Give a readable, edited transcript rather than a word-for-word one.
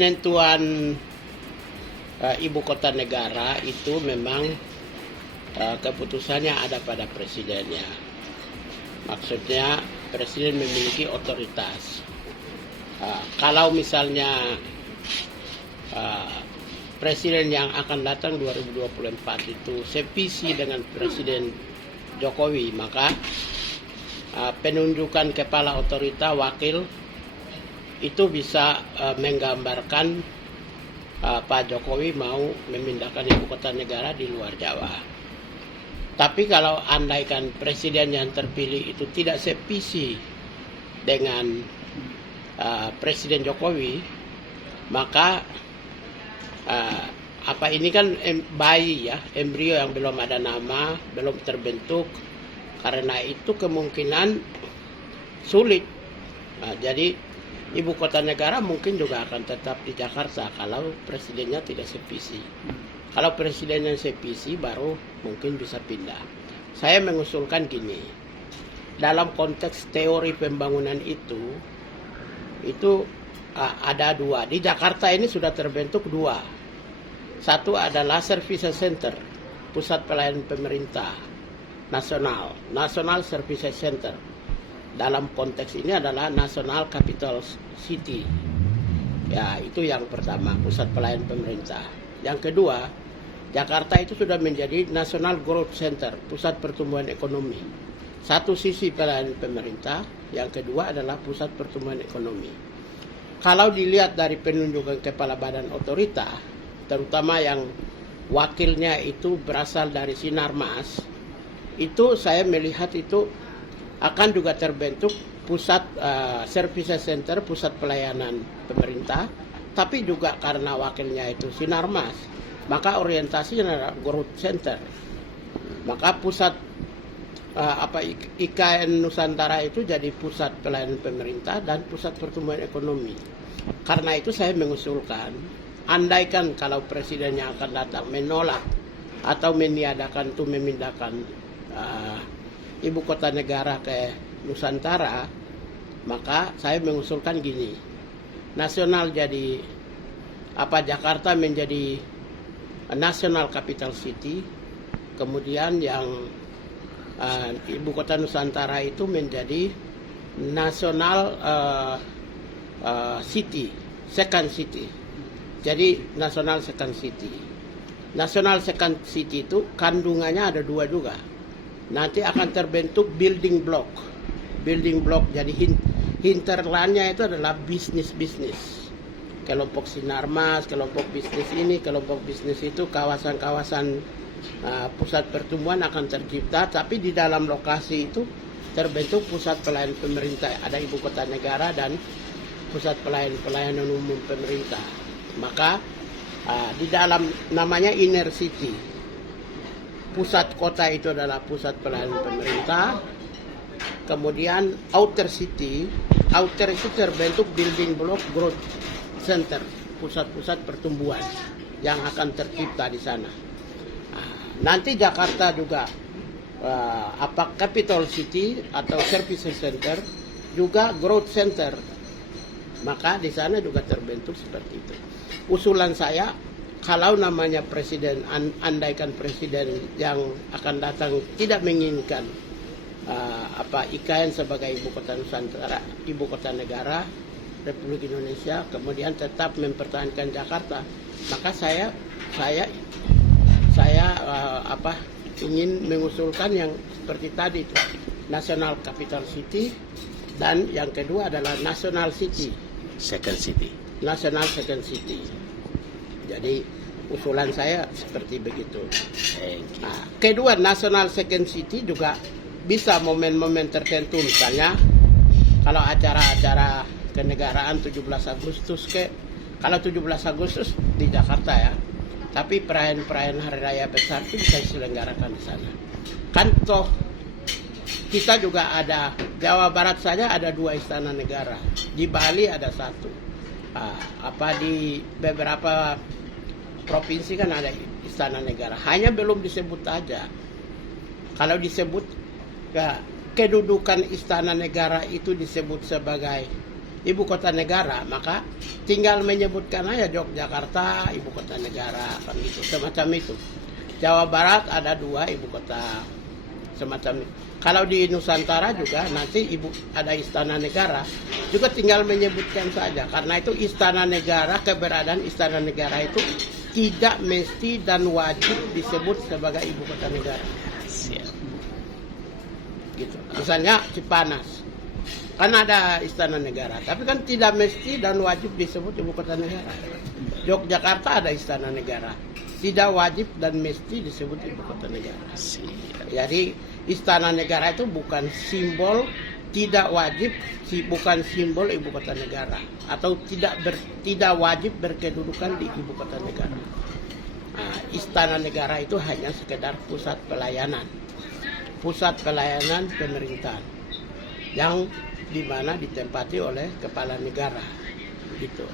penentuan ibu kota negara itu memang keputusannya ada pada presidennya. Maksudnya presiden memiliki otoritas. Kalau misalnya presiden yang akan datang 2024 itu sevisi dengan Presiden Jokowi, maka penunjukan kepala otorita wakil itu bisa menggambarkan Pak Jokowi mau memindahkan ibu kota negara di luar Jawa. Tapi kalau andaikan presiden yang terpilih itu tidak sevisi dengan Presiden Jokowi, maka ini kan bayi ya, embrio yang belum ada nama, belum terbentuk, karena itu kemungkinan sulit. Jadi ibu kota negara mungkin juga akan tetap di Jakarta kalau presidennya tidak sevisi. Kalau presidennya sevisi baru mungkin bisa pindah. Saya mengusulkan gini, dalam konteks teori pembangunan itu ada dua. Di Jakarta ini sudah terbentuk dua. Satu adalah Services Center, pusat pelayanan pemerintah nasional, National Services Center. Dalam konteks ini adalah National Capital City. Ya, itu yang pertama, pusat pelayanan pemerintah. Yang kedua, Jakarta itu sudah menjadi National Growth Center, pusat pertumbuhan ekonomi. Satu sisi pelayanan pemerintah, yang kedua adalah pusat pertumbuhan ekonomi. Kalau dilihat dari penunjukan kepala badan otorita, terutama yang wakilnya itu berasal dari Sinarmas, itu saya melihat itu akan juga terbentuk pusat Services Center, pusat pelayanan pemerintah, tapi juga karena wakilnya itu Sinarmas, maka orientasinya adalah Growth Center. Maka pusat IKN Nusantara itu jadi pusat pelayanan pemerintah dan pusat pertumbuhan ekonomi. Karena itu saya mengusulkan, andaikan kalau presiden yang akan datang menolak atau meniadakan itu memindahkan ibu kota negara ke Nusantara, maka saya mengusulkan gini, nasional jadi Jakarta menjadi National Capital City, kemudian yang ibu kota Nusantara itu menjadi National City, Second City. Jadi National Second City. National Second City itu kandungannya ada dua juga. Nanti akan terbentuk building block. Building block jadi hinterlandnya itu adalah bisnis. Kelompok Sinarmas, kelompok bisnis ini, kelompok bisnis itu, kawasan-kawasan pusat pertumbuhan akan tercipta, tapi di dalam lokasi itu terbentuk pusat pelayanan pemerintah, ada ibu kota negara dan pusat pelayanan umum pemerintah. Maka di dalam namanya inner city, pusat kota itu adalah pusat pelayanan pemerintah, kemudian outer city, outer itu terbentuk building block growth center, pusat-pusat pertumbuhan yang akan tercipta di sana. Nanti Jakarta juga capital city atau services center, juga growth center. Maka di sana juga terbentuk seperti itu. Usulan saya, kalau namanya presiden, andaikan presiden yang akan datang tidak menginginkan IKN sebagai ibu kota Nusantara, ibu kota negara Republik Indonesia, kemudian tetap mempertahankan Jakarta, maka saya ingin mengusulkan yang seperti tadi itu, National Capital City, dan yang kedua adalah National City, Second City, National Second City. Jadi usulan saya seperti begitu. Kedua, National Second City juga bisa momen-momen tertentu, misalnya kalau acara-acara kenegaraan 17 Agustus kalau 17 Agustus di Jakarta ya, tapi perayaan-perayaan hari raya besar itu bisa diselenggarakan di sana. Kan toh kita juga ada, Jawa Barat saja ada 2 istana negara, di Bali ada 1, di beberapa provinsi kan ada istana negara, hanya belum disebut aja. Kalau disebut kedudukan istana negara itu disebut sebagai ibu kota negara, maka tinggal menyebutkan aja Yogyakarta ibu kota negara, kan gitu, semacam itu. Jawa Barat ada 2 ibu kota, semacam itu. Kalau di Nusantara juga nanti ada istana negara, juga tinggal menyebutkan saja, karena itu istana negara, keberadaan istana negara itu tidak mesti dan wajib disebut sebagai ibu kota negara. Gitu. Misalnya Cipanas, kan ada istana negara, tapi kan tidak mesti dan wajib disebut ibu kota negara. Yogyakarta ada istana negara, tidak wajib dan mesti disebut ibu kota negara. Jadi istana negara itu bukan simbol, tidak wajib, bukan simbol ibu kota negara, atau tidak wajib berkedudukan di ibu kota negara. Nah, istana negara itu hanya sekedar pusat pelayanan pemerintahan yang dimana ditempati oleh kepala negara, gitu.